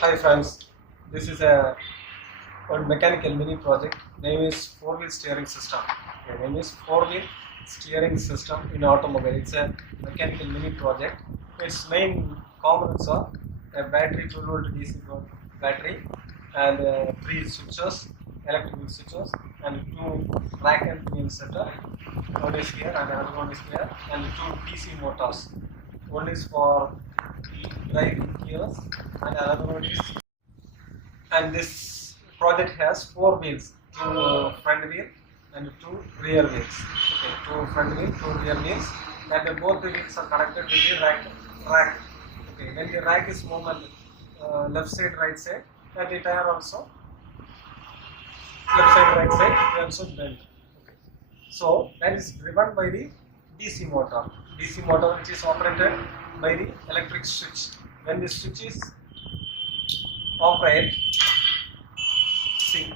Hi friends, this is a one mechanical mini project. Name is four-wheel steering system. The name is four-wheel steering system in automobile. It's a mechanical mini project. Its main components are a battery 12 volt DC battery and three switches, electrical switches, and two rack and pinion setup. One is here and another one is here, and two DC motors. One is for driving gears and another one is, and this project has four wheels, two front wheel and two rear wheels. Okay, two front wheel, two rear wheels, and both the wheels are connected with the rack. Okay, when the rack is moved left side, right side, and the tire also left side, right side, they also bent. Okay. So that is driven by the DC motor. DC motor which is operated by the electric switch. When the switch is operate, see,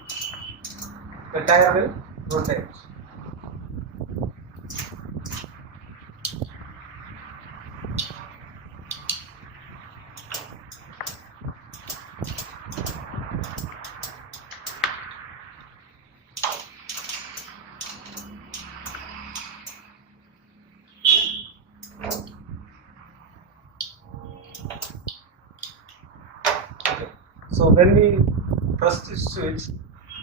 the tire will rotate. Okay. So when we press this switch,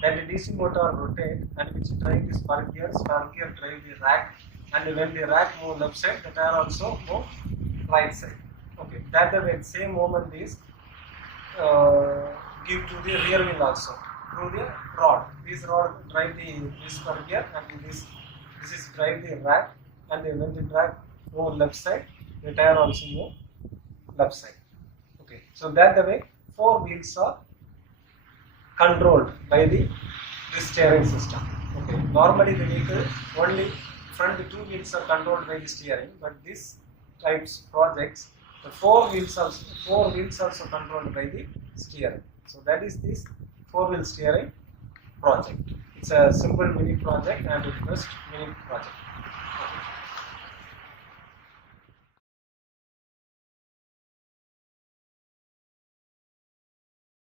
then the DC motor rotate and which drive this spur gear drive the rack, and when the rack move left side, the tire also move right side. Okay, that the way same moment is give to the rear wheel also through the rod. This rod drive the this spur gear and this is drive the rack, and when the rack move left side, the tire also move left side. Okay, so that the way four wheels are controlled by the steering system. Okay, normally the vehicle only front two wheels are controlled by the steering, but this types projects the four wheels also controlled by the steering. So that is this four-wheel steering project. It's a simple mini project and a first mini project. Okay.